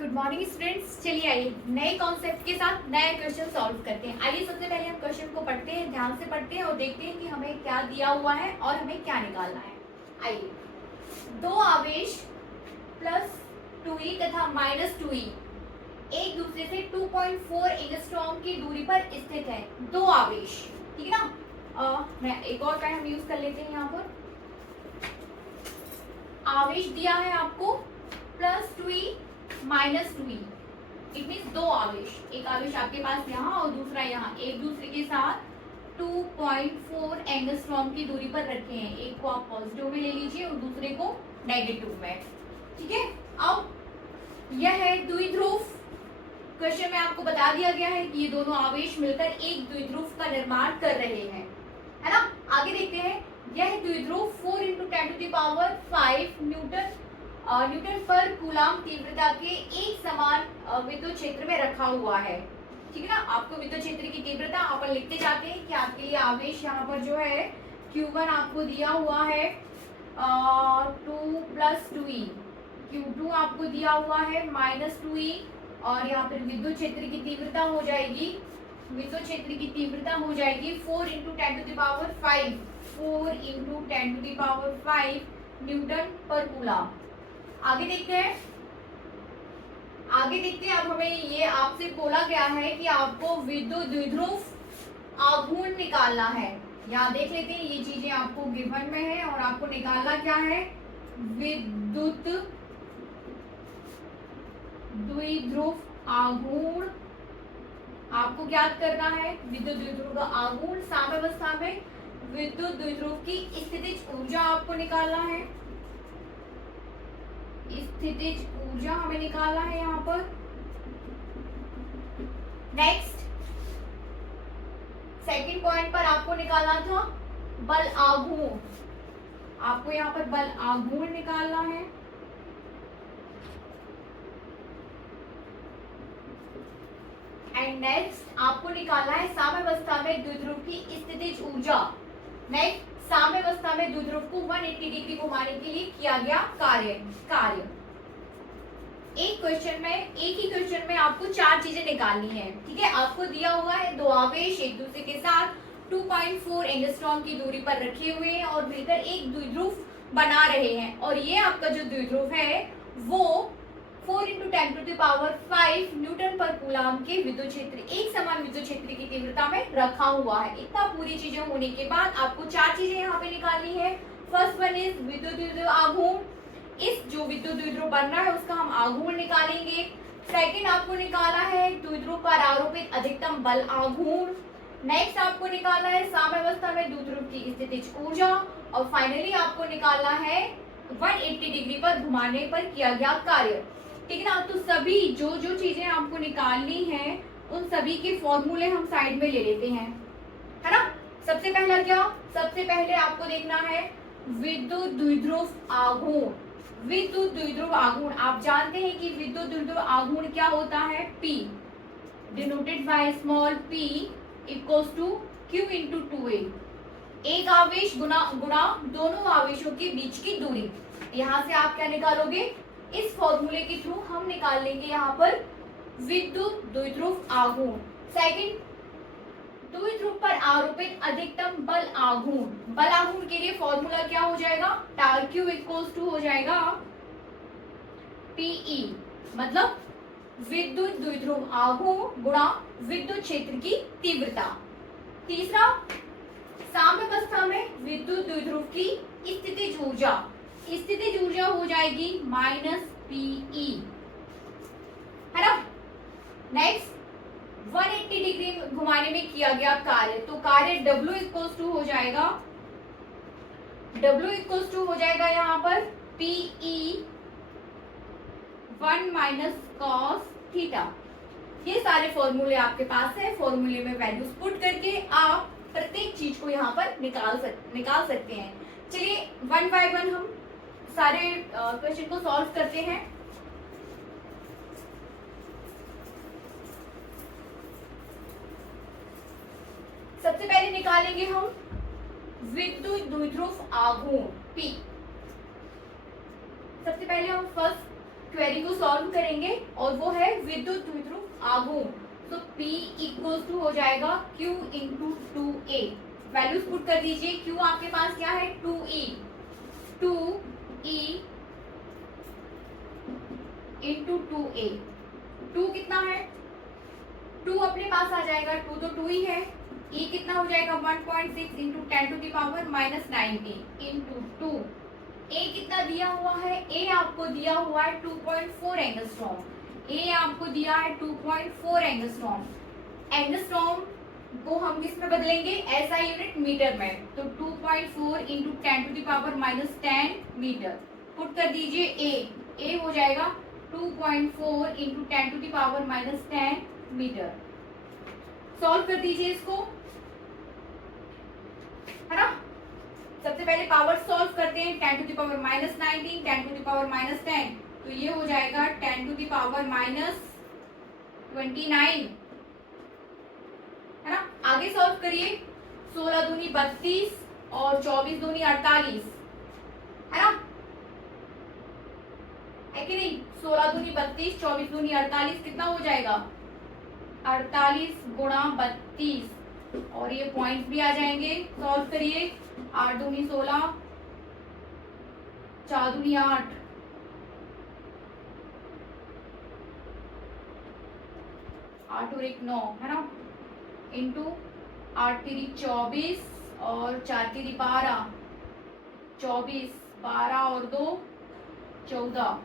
Good morning students. चलिए आइए नए कॉन्सेप्ट के साथ नया क्वेश्चन सॉल्व करते हैं। आइए सबसे पहले हम क्वेश्चन को पढ़ते हैं, ध्यान से पढ़ते हैं और देखते हैं कि हमें क्या दिया हुआ है और हमें क्या निकालना है। आइए, दो आवेश प्लस 2e तथा माइनस 2e एक दूसरे से 2.4 एंगस्ट्रॉम की दूरी पर स्थित है। दो आवेश, ठीक है ना। मैं एक और पेन हम यूज कर लेते हैं। यहाँ पर आवेश दिया है आपको plus 2e minus 2e, it means दो आवेश, एक आवेश आपके पास यहाँ और दूसरा यहाँ, एक दूसरे के साथ 2.4 एंगस्ट्रॉम की दूरी पर रखे हैं। एक को आप पॉजिटिव में ले लीजिए और दूसरे को नेगेटिव में, ठीक है। अब यह है द्विध्रुव। क्वेश्चन में आपको बता दिया गया है कि ये दोनों आवेश मिलकर एक द्विध्रुव का निर्माण कर रहे हैं, है ना। आगे देखते हैं, यह द्विध्रुव 4 × 10⁵ न्यूटन पर कूलाम तीव्रता के एक समान विद्युत क्षेत्र में रखा हुआ है, ठीक है ना। आपको विद्युत क्षेत्र की तीव्रता अपन लिखते जाते हैं कि आपके लिए आवेश यहाँ पर जो है Q1 आपको दिया हुआ है 2 + 2e, Q2 आपको दिया हुआ है -2e, और यहाँ पर विद्युत क्षेत्र की तीव्रता हो जाएगी, 4 × 10⁵ न्यूटन पर कूलाम। आगे देखते हैं, अब हमें ये आपसे बोला गया है कि आपको विद्युत द्विध्रुव आघूर्ण निकालना है। यहाँ देख लेते हैं, ये चीजें आपको गिवन में है और आपको निकालना क्या है, विद्युत द्विध्रुव आघूर्ण आपको ज्ञात करना है। विद्युत द्विध्रुव का आघूर्ण, साम्यावस्था में विद्युत द्विध्रुव की स्थितिज ऊर्जा आपको निकालना है। स्थितिज ऊर्जा हमें निकालना है यहाँ पर। नेक्स्ट, सेकंड पॉइंट पर आपको निकालना था बल आघूर्ण। आपको यहाँ पर बल आघूर्ण निकालना है। एंड नेक्स्ट आपको निकालना है साम्यावस्था में द्विध्रुव की स्थितिज ऊर्जा। नेक्स्ट, साम्यावस्था में द्विध्रुव को 180 डिग्री घुमाने के लिए किया गया कार्य। एक ही क्वेश्चन में आपको चार चीजें निकालनी है, ठीक है। आपको दिया हुआ है दो आवेश एक दूसरे के साथ 2.4 एंगस्ट्रॉम की दूरी पर रखे हुए हैं और मिलकर एक द्विध्रुव बना रहे हैं, और ये आपका जो द्विध्रुव है वो 4 × 10⁵ न्यूटन पर कूलाम के विद्युत क्षेत्र, एक समान विद्युत क्षेत्र की तीव्रता में रखा हुआ है। इतना पूरी चीजें होने के बाद आपको चार चीजें यहाँ पे निकालनी है। फर्स्ट वन इज विद्युत द्विध्रुव आघूर्ण। इस जो विद्युत द्विध्रुव बन रहा है उसका हम आघूर्ण निकालेंगे। सेकंड आपको निकाला है द्विध्रुव पर आरोपित अधिकतम बल आघूर्ण। नेक्स्ट आपको निकालना है साम्यावस्था में द्विध्रुव की स्थितिज ऊर्जा, और फाइनली आपको निकालना है 180 डिग्री पर घुमाने पर किया गया कार्य, ठीक है ना। तो सभी जो चीजें आपको निकालनी है उन सभी के फॉर्मूले हम साइड में ले लेते हैं, है ना। सबसे पहले आपको देखना है विद्युत द्विध्रुव आघूर्ण। विद्युत द्विध्रुव आघूर्ण आप जानते हैं कि विद्युत द्विध्रुव आघूर्ण क्या होता है, P denoted by small p equals to Q × 2a। एक आवेश गुना दोनों आवेशों के बीच की दूरी। यहाँ से आप क्या निकालोगे, इस फॉर्मूले के थ्रू हम निकाल लेंगे यहाँ पर विद्युत द्विध्रुव आघूर्ण। सेकंड, द्विध्रुव पर आरोपित अधिकतम बल आघूर्ण। बल आघूर्ण के लिए फॉर्मूला क्या हो जाएगा, टार Q इक्वल्स टू हो जाएगा PE, मतलब विद्युत द्विध्रुव आघूर्ण गुणा विद्युत क्षेत्र की तीव्रता। तीसरा, साम्यावस्था में विद्युत द्विध्रुव की स्थितिज ऊर्जा हो जाएगी -PE, है ना। नेक्स्ट, 180 डिग्री घुमाने में किया गया कार्य, तो कार्य W इक्वल्स टू हो जाएगा यहाँ पर PE 1 - cos थीटा। ये सारे फॉर्मूले आपके पास है, फॉर्मूले में वैल्यूज पुट करके आप प्रत्येक चीज को यहाँ पर निकाल सकते हैं। चलिए 1 बाय 1 हम सारे क्वेश्चन को सॉल्व करते हैं। सबसे पहले निकालेंगे हम विद्युत द्विध्रुव आघूर्ण P। सबसे पहले हम फर्स्ट क्वेरी को सॉल्व करेंगे और वो है विद्युत द्विध्रुव आघूर्ण। तो P इक्वल्स टू हो जाएगा Q into 2A। Values put कर दीजिए। Q आपके पास क्या है 2E इंटू 2A। 2 कितना है 2 अपने पास आ जाएगा, 2 तो 2 ही है। E कितना हो जाएगा 1.6 into 10 to the power minus 19 into 2। A कितना दिया हुआ है, A आपको दिया हुआ है 2.4 एंगस्ट्रॉम। A आपको दिया है 2.4 एंगस्ट्रॉम। एंगस्ट्रॉम को हम किस में बदलेंगे, SI यूनिट मीटर में। तो 2.4 into 10 to the power minus 10 metre. Put कर दीजिए A हो जाएगा 2.4 into 10 to the power minus 10 metre. Solve कर दीजिए इसको, है ना। सबसे पहले पावर सॉल्व करते हैं। 10 to the power minus 19, 10 to the power minus 10, तो ये हो जाएगा 10 टू द पावर माइनस 29, है ना। आगे सॉल्व करिए। 16 दूनी 32 और 24 दूनी 48, है ना, है कि नहीं। 16 दूनी 32, 24 दूनी 48, कितना हो जाएगा 48 गुणा 32, और ये पॉइंट्स भी आ जाएंगे। सॉल्व करिए। 8 दूनी 16, 4 दूनी 8, 8 और 1 9, है ना, इंटू 8 3 24 और 4 3 12, 24, 12 और 2 14,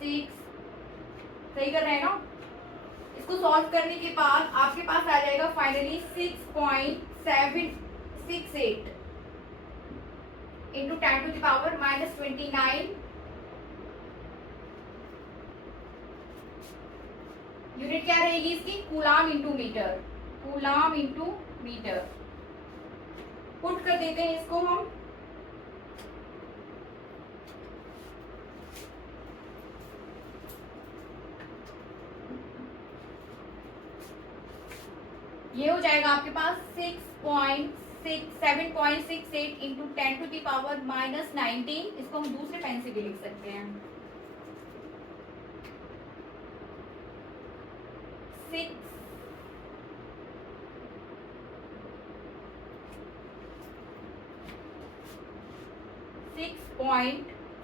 6। सही कर रहे हैं ना। इसको सॉल्व करने के बाद आपके पास आ जाएगा finally 6.768 into 10 to the power minus 29 unit क्या रहेगी इसकी, coulomb into metre. Coulomb into metre. Put कर देते हैं इसको हम। ये हो जाएगा आपके पास 7.68 into 10 to the power minus 19। इसको हम दूसरे पेन से भी लिख सकते हैं।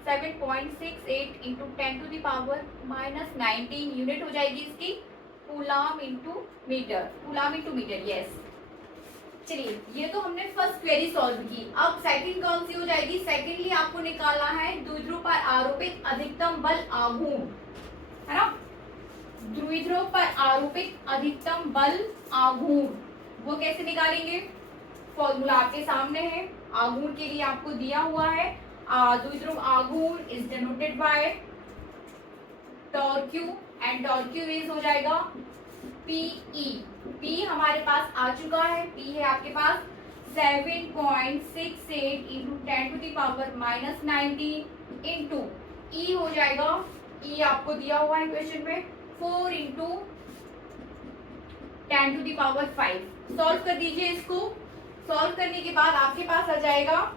7.68 into 10 to the power minus 19 unit हो जाएगी इसकी coulomb into metre. Coulomb into metre, yes. चलिए, ये तो हमने फर्स्ट क्वेरी सॉल्व की। अब सेकंड कौन सी हो जाएगी। सेकंडली आपको निकालना है द्विध्रुव पर आरोपित अधिकतम बल आघूर्ण, है ना। द्विध्रुव पर आरोपित अधिकतम बल आघूर्ण, वो कैसे निकालेंगे। फॉर्मूला आपके सामने है। आघूर्ण के लिए आपको दिया हुआ है द्विध्रुव आघूर्ण is denoted bye torque Q, and torque Q is हो जाएगा PE। P हमारे पास आ चुका है। P है आपके पास 7.68 into 10 to the power minus 19 into E हो जाएगा, E आपको दिया हुआ है क्वेश्चन में 4 into 10 to the power 5। Solve कर दीजिए इसको। सॉल्व करने के बाद आपके पास आ जाएगा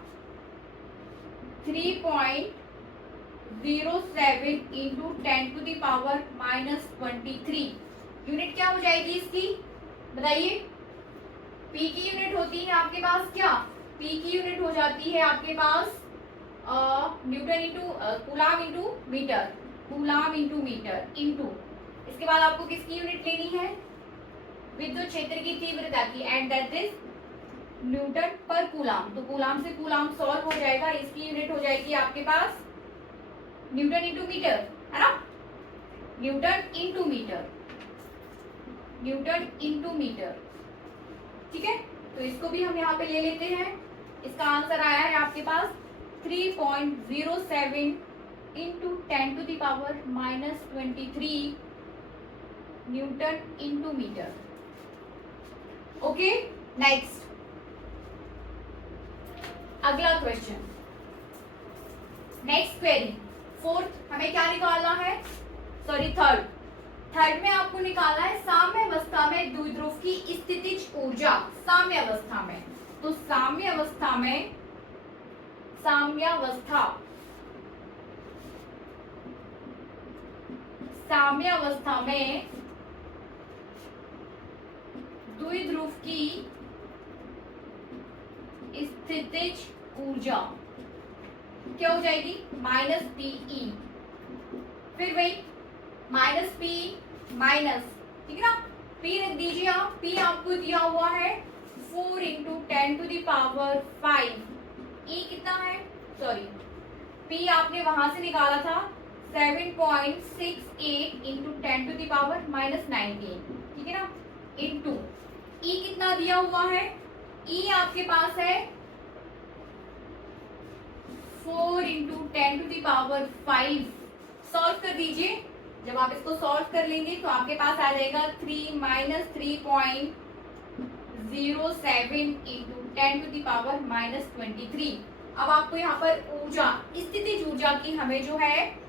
3.07 into 10 to the power minus 23। Unit क्या हो जाएगी इसकी, बताइए। P की यूनिट होती है आपके पास क्या, P की यूनिट हो जाती है आपके पास newton into coulomb into metre. Coulomb into metre into, इसके बाद आपको किसकी यूनिट लेनी है, विद्युत क्षेत्र की तीव्रता की, एंड दैट इज न्यूटन पर कूलाम। तो कूलाम से कूलाम सॉल्व हो जाएगा। इसकी यूनिट हो जाएगी आपके पास न्यूटन इंटू मीटर, है ना। Newton into metre, newton into metre, ठीक है। तो इसको भी हम यहाँ पे ले लेते हैं। इसका आंसर आया है आपके पास 3.07 into 10 to the power minus 23 newton into metre. Okay, next अगला क्वेश्चन। नेक्स्ट क्वेरी, फोर्थ हमें क्या निकालना है, सॉरी थर्ड में आपको निकालना है साम्य अवस्था में द्विध्रुव की स्थितिज ऊर्जा। साम्य अवस्था में, तो साम्य अवस्था साम्यावस्था में द्विध्रुव की स्थितिज ऊर्जा क्या हो जाएगी, माइनस पीई। फिर वही माइनस पी माइनस, ठीक है ना, पी रख दीजिए आप। पी आपको दिया हुआ है 4 इंटू 10⁵। ई कितना है, सॉरी पी आपने वहां से निकाला था 7.68 इंटू 10⁻⁻19, ठीक है ना, इंटू ई कितना दिया हुआ है, ई आपके पास है 4 इंटू 10⁵। सॉल्व कर दीजिए। जब आप इसको सॉल्व कर लेंगे तो आपके पास आ जाएगा 3 माइनस 3.07 इंटू 10⁻⁻23। अब आपको यहाँ पर ऊर्जा, स्थितिज ऊर्जा की हमें जो है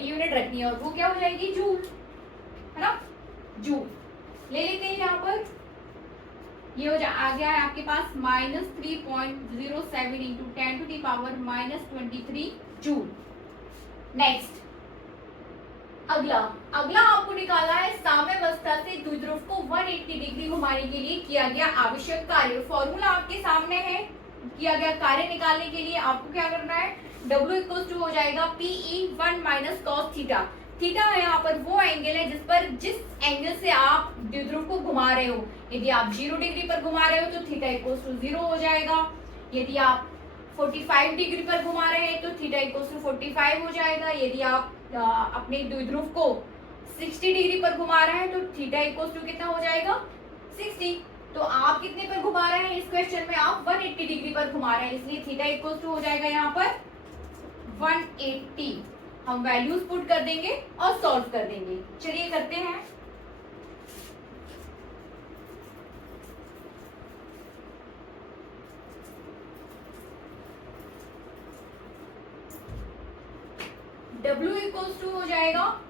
यूनिट रखनी है, और वो क्या हो जाएगी, जूल, है ना, जूल ले लेते हैं। यहाँ पर ये हो आ गया है आपके पास माइनस 3.07 इंटू 10⁻⁻23 जूल। नेक्स्ट अगला आपको निकाला है साम्यावस्था से द्विध्रुव को 180 डिग्री घुमाने के लिए किया गया आवश्यक कार्य। फॉर्मूला आपके सामने है। किया गया कार्य निकालने के लिए आपको क्या करना है, W इक्वल टू हो जाएगा PE 1 minus cos theta. Theta है यहाँ पर वो एंगल है जिस एंगल से आप द्विध्रुव को घुमा रहे हो। यदि आप 0 डिग्री पर घुमा रहे हो तो थीटा इक्वल टू 0 हो जाएगा। यदि आप 45 डिग्री पर घुमा रहे हैं तो थीटा इक्वल टू 45 हो जाएगा। यदि आप अपने द्विध्रुव को 60 डिग्री पर घुमा रहे हैं तो थीटा इक्वल टू कितना हो जाएगा, 60। तो आप कितने पर घुमा रहे हैं, इस क्वेश्चन में आप 180 डिग्री पर घुमा रहे हैं, इसलिए थीटा इक्वल टू हो जाएगा यहाँ पर 180। हम वैल्यूज पुट कर देंगे और सॉल्व कर देंगे। चलिए करते हैं। W इक्वल्स टू हो जाएगा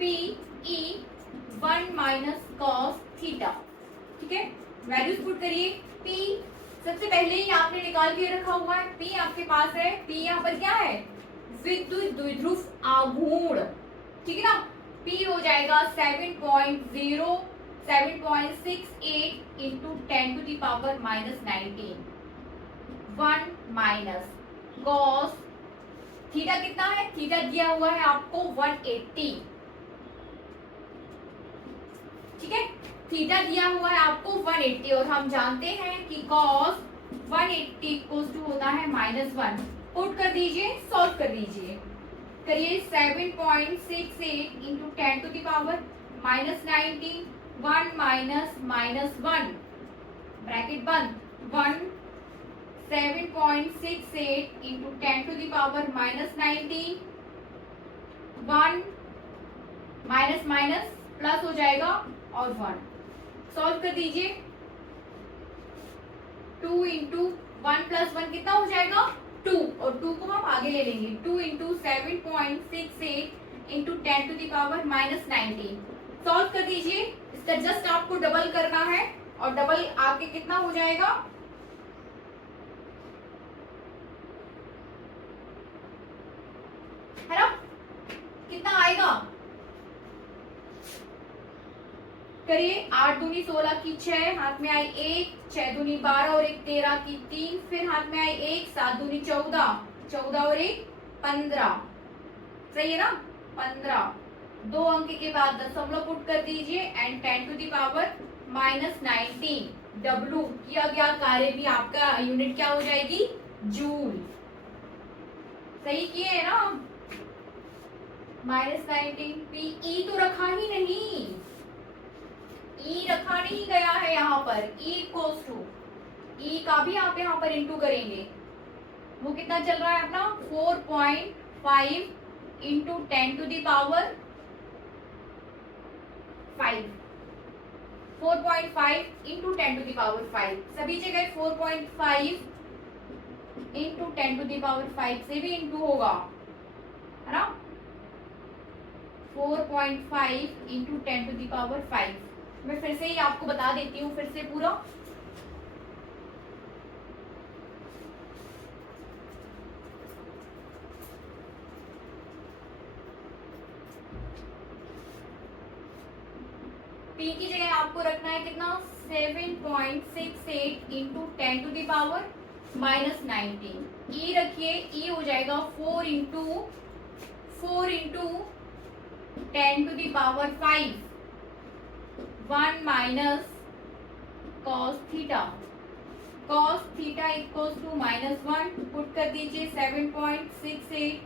PE 1 माइनस कॉस थीटा, ठीक है। वैल्यूज पुट करिए। P सबसे पहले ही आपने निकाल के रखा हुआ है, P आपके पास है। P यहाँ पर क्या है, विद्युत द्विध्रुव आघूर्ण, ठीक है ना। P हो जाएगा 7.68 इंटू 10⁻⁻19 1 माइनस कॉस थीटा कितना है, थीटा दिया हुआ है आपको 180, ठीक है। थीटा दिया हुआ है आपको 180 और हम जानते हैं कि cos 180 इक्वल्स टू होता है -1। पुट कर दीजिए, सॉल्व कर दीजिए। करिए 7.68 इंटू 10⁻⁻19 1 माइनस -1 ब्रैकेट बंद 1 7.68 इंटू 10⁻⁻19 1 माइनस माइनस प्लस हो जाएगा और 1। सॉल्व कर दीजिए। 2 इंटू 1 प्लस 1 कितना हो जाएगा, 2, और 2 को हम आगे ले लेंगे। 2 इंटू 7.68 इंटू 10⁻⁻19 सॉल्व कर दीजिए। इसका जस्ट आपको डबल करना है और डबल आके कितना हो जाएगा, है ना, कितना आएगा, करिए। 8 दूनी 16 की 6, हाथ में आई 1, 6 दूनी 12 और 1 13 की 3, फिर हाथ में आई 1, 7 दूनी 14, 14 और 1 15, सही है ना, 15। 2 अंक के बाद दशमलव पुट कर दीजिए एंड 10⁻⁻19 W किया गया कार्य भी आपका यूनिट क्या हो जाएगी, जूल। सही किए है ना। -19 PE तो रखा ही नहीं, E रखा नहीं गया है यहाँ पर। E इक्वल्स टू E का भी आप यहाँ पर इंटू करेंगे। वो कितना चल रहा है अपना 4.5 इंटू 10⁵5 4.5 इंटू 10⁵5 सभी जगह 4.5 इंटू 10⁵5 से भी इंटू होगा, है ना। 4.5 इंटू 10⁵5 मैं फिर से ही आपको बता देती हूँ, फिर से पूरा। P की जगह आपको रखना है कितना 7.68 into 10 to the power minus 19। E रखिए, E हो जाएगा 4 into 10 to the power 5 1 minus cos theta. cos theta equals to -1 put कर दीजिए 7.68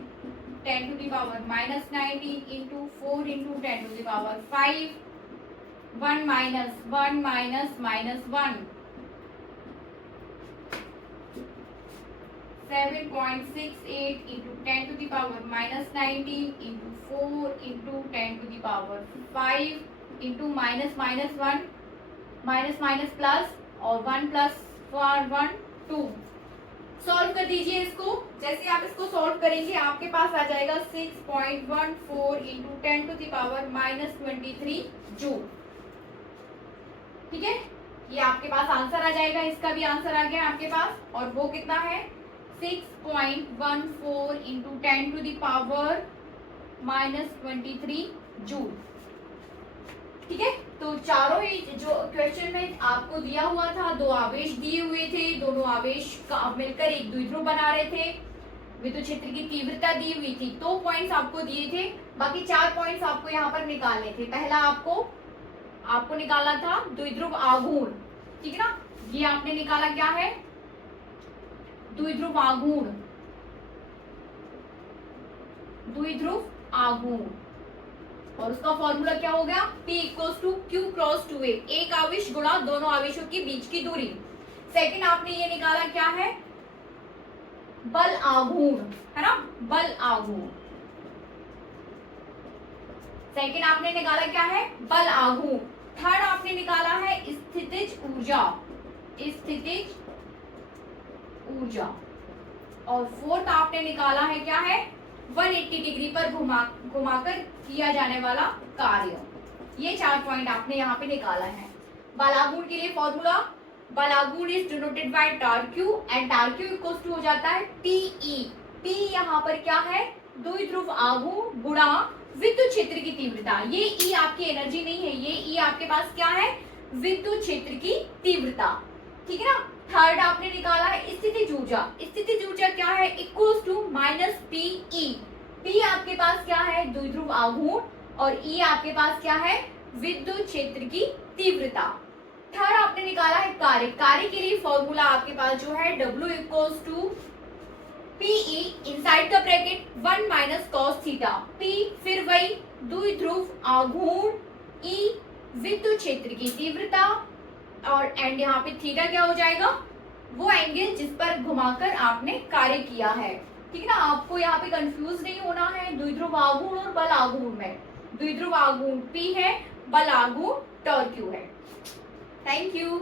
10 to the power minus 19 into 4 into 10 to the power 5 1 minus -1 7.68 into 10 to the power minus 19 into 4 into 10 to the power 5 into minus minus plus और 1 plus 1 2। Solve कर दीजिए इसको। जैसे आप इसको solve करेंगे आपके पास आ जाएगा 6.14 into 10 to the power minus 23 joule. ठीक है, ये आपके पास आंसर आ जाएगा। इसका भी आंसर आ गया आपके पास, और वो कितना है 6.14 into 10 to the power minus 23 joule. ठीक है, तो चारों ही जो क्वेश्चन में आपको दिया हुआ था, दो आवेश दिए हुए थे, दोनों आवेश का मिलकर एक द्विध्रुव बना रहे थे, विद्युत क्षेत्र की तीव्रता दी हुई थी, 2 पॉइंट्स आपको दिए थे, बाकी 4 पॉइंट्स आपको यहाँ पर निकालने थे। पहला आपको निकालना था द्विध्रुव आघूर्ण। ठीक है ना, ये आपने निकाला क्या है द्विध्रुव आघूर्ण, और उसका फॉर्मूला क्या हो गया P equals to Q cross 2A, एक आवेश गुणा दोनों आवेशों के बीच की दूरी। सेकंड आपने ये निकाला क्या है बल आघूर्ण, है ना, बल आघूर्ण। सेकंड आपने निकाला क्या है बल आघूर्ण। थर्ड आपने निकाला है स्थितिज ऊर्जा, और फोर्थ आपने निकाला है क्या है 180 डिग्री पर घुमाकर किया जाने वाला कार्य। ये 4 पॉइंट आपने यहाँ पे निकाला है। बल आघूर्ण के लिए फॉर्मूला, बल आघूर्ण is denoted by torque, and torque equals to हो जाता है टीई। P यहाँ पर क्या है द्विध्रुव आघूर्ण गुणा विद्युत क्षेत्र की तीव्रता। ये E आपकी एनर्जी नहीं है, ये E आपके पास क्या है विद्युत क्षेत्र की तीव्रता। ठीक है ना। थर्ड आपने निकाला है स्थितिज ऊर्जा। स्थितिज ऊर्जा क्या है equals to minus PE। P आपके पास क्या है द्विध्रुव आघूर्ण, और E आपके पास क्या है विद्युत क्षेत्र की तीव्रता। थर्ड आपने निकाला है कार्य के लिए फॉर्मूला आपके पास जो है W equals to PE inside का bracket 1 minus cos theta. P फिर वही द्विध्रुव आघूर्ण, E विद्युत क्षेत्र की तीव्रता, और एंड यहाँ पे थीटा क्या हो जाएगा वो एंगल जिस पर घुमाकर आपने कार्य किया है। ठीक है ना, आपको यहाँ पे कंफ्यूज नहीं होना है द्विध्रुव आघूर्ण और बल आघूर्ण में। द्विध्रुव आघूर्ण P है, बल आघूर्ण टॉर्क्यू है। Thank you.